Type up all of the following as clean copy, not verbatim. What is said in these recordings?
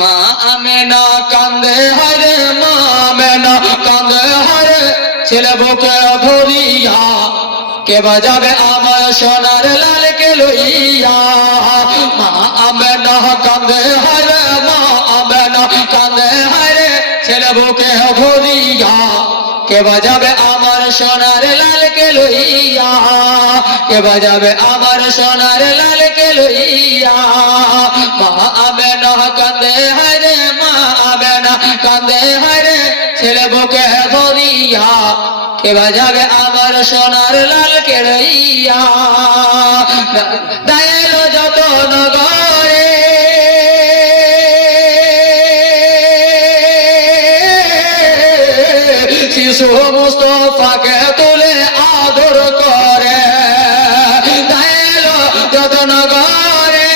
মা আমেনা কান্দে হারে, মা আমেনা কান্দে হারে, ছেলে বুকে ধরিয়া কে বাজাবে আমার সোনার লালকে লইয়া। মা আমেনা কান্দে হারে, মা আমেনা কান্দে হারে, ছেলে বুকে ধরিয়া কে বাজাবে আমার সোনার লালকে লইয়া, কে বাজাবে আমার সোনার লালকে লইয়া। মা আমেনা কান্দে হারে, মা আমেনা কান্দে হারে, ছেলে বুকে ধরিয়া কে বাজাবে আমার সোনার লালকে লইয়া। দায়ের যত নগরে শিশু মুস্তফাকে তুলে আদর করে, দায়ের যত নগরে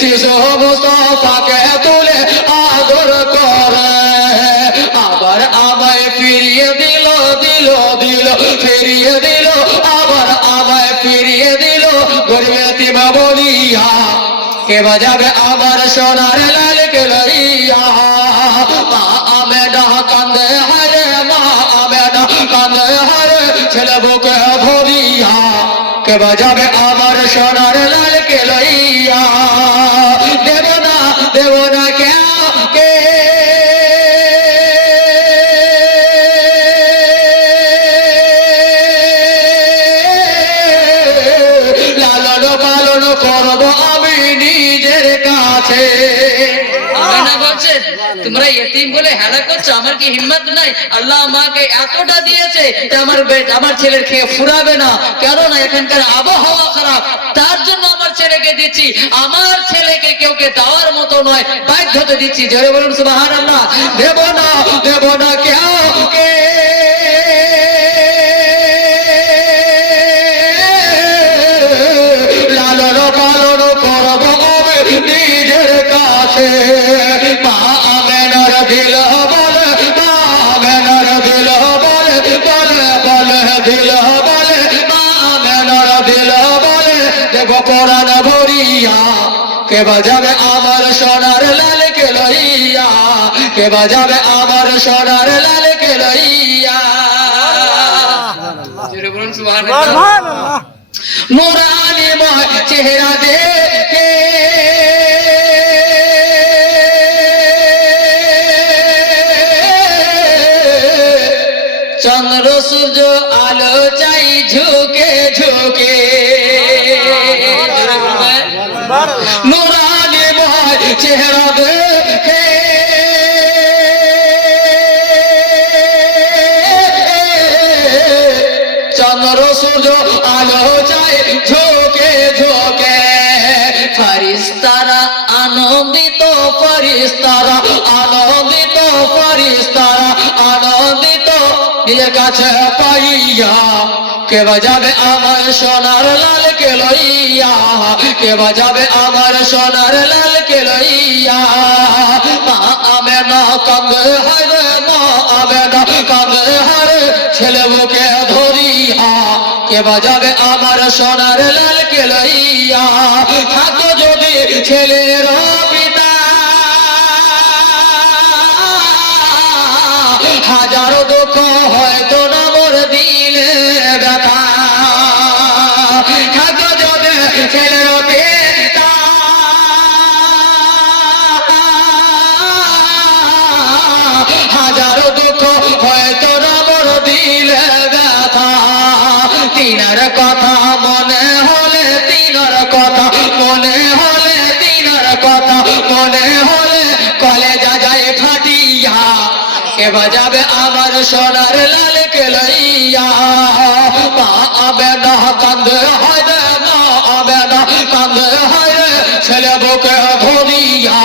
শিশু মুস্তফাকে তুলে আদর করে। আবার আমায় ফিরিয়ে দিল, দিল দিল ফিরিয়ে দিল, আবার আমায় ফিরিয়ে দিল গরিব এতিম বলিয়া কে বাজাবে আমার সোনার লালকে লইয়া। মা আমেনা কান্দে হারে, মা আমেনা কান্দে হারে, ছেলে বুকে ধরিয়া কে বাজাবে আমার সোনার লালকে লইয়া। দেব না, দেব না কেউ কে লালন পালন করব আমি নিজের কাছে। তোমরা ইতিম বলে হেলা করছো, আমার কি হিম্মত নাই? আল্লাহ আমাকে এতটা দিয়েছে যে আমার ছেলের খেয়ে ফুরাবে না, কেননা এখানকার আবহাওয়া খারাপ, তার জন্য আমার ছেলেকে দিচ্ছি। আমার ছেলেকে কেউকে দেওয়ার মতো নয়, বাধ্যতে দিচ্ছি। জোরে বলুন সুবহানাল্লাহ। দেব না, দেব না কেউ কে লালন পালন করব আমি নিজের কাছে। মা আমেনার দিল বলে, মা আমেনার দিল বলে, বলে বলে দিল বলে, মা আমেনার দিল বলে, দেব কোরআন ভরিয়া কে বাজাবে আমার সোনার লালকে লইয়া, কে বাজাবে আমার সোনার লালকে লইয়া। জোরে বলুন সুবহানাল্লাহ। নুরানিময় চেহারা দেখে চন্দ্র সূর্য আলো চাই ঝুঁকে ঝুঁকে, নুরানিময় চেহারা দেখে চন্দ্র সূর্য আলো চাই ঝোঁকে ঝোঁকে। ফরিস্তারা আনন্দিত, ফরিস্তারা আনন্দিত, ফরিস্তারা আনন্দিত নিজের কাছে পাইয়া কে বাজাবে আমার সোনার লালকে লইয়া, কে বাজাবে আমার সোনার লালকে লইয়া। মা আমেনা কান্দে হারে, মা আমেনা কান্দে হারে, ছেলে বুকে ধরিয়া কে বাজাবে আমার সোনার লালকে লইয়া। থাকো যদি ছেলের পিতা হাজারো দুঃখ হয়তো না মোর দিলে ব্যথা, থাকো যদি ছেলের পিতা হাজারো দুঃখ হয়তো না মোর দিলে ব্যথা। তিনার কথা মনে হলে, তিনার কথা মনে হলে, তিনার কথা মনে হলে কলেজা যায় ফাটিয়া কে বাজাবে আমার সোনার লালকে লইয়া। মা আমেনা কান্দে হায়রে, মা আমেনা কান্দে হায়রে, ছেলে বুকে ধরিয়া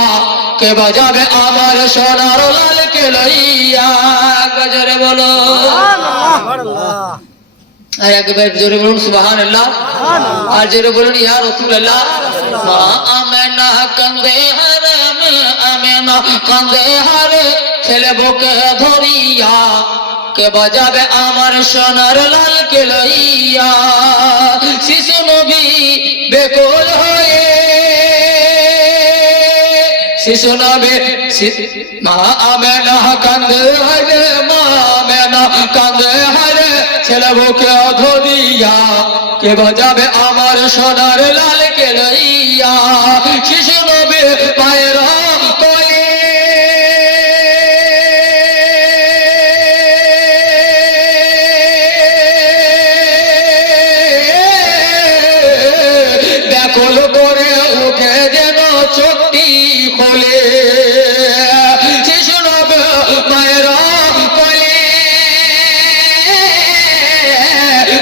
কে বাজাবে আমার সোনার লালকে লইয়া। গজরে বলো আর একবার জোরে বলুন সুবহানাল্লাহ, আর জোরে বলুন ইয়া রাসূলুল্লাহ। মা আমেনা কান্দে হারে, মা আমেনা কান্দে হারে, ছেলে বুকে ধরিয়া কে বাজাবে আমার সোনার লালকে লইয়া। শিশু নবী বেকুল হয়ে শিশু নবী মা আমেনা কান্দে হায়, মা আমেনা কান্দে হায়, ছেলে বুকে অধো দিয়া কে বাজাবে আমার সোনার লালকে লইয়া। শিশু নবী মায়ের কোলে ব্যাকুল করে উঠে যেন চোখটি খোলে। শিশু নবী মায়ের কোলে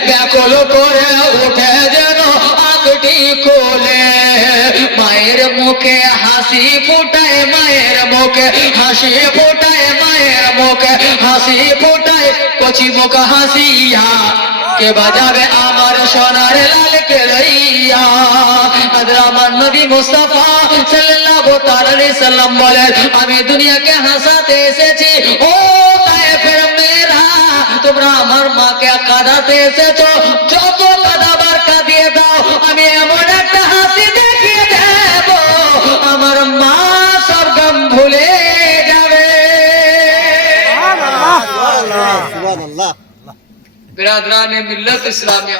ব্যাকুল করে উঠে যেন আংটি খোলে। মায়ের মুখে হাসি ফোটায়, মায়ের মুখে হাসি ফোটায়, মায়ের মুখে হাসি ফোটায়, কচি মুখ হাসিয়া কে বাজাবে আমার সোনার লালকে লইয়া। আমার নবী মুস্তাফা সাল্লাল্লাহু আলাইহি সাল্লাম বলেন, আমি দুনিয়াকে হাসাতে এসেছি। ও তায়েফের মেয়েরা, তোমরা আমার মাকে কাঁদাতে এসেছো, যত কাঁদাবার কাঁদিয়ে দাও, আমি এমন একটা হাসি দেখিয়ে দেব আমার মা সব গম ভুলে যাবে। সুবহানাল্লাহ, সুবহানাল্লাহ। बिरादरान मिल्लत इस्लामिया।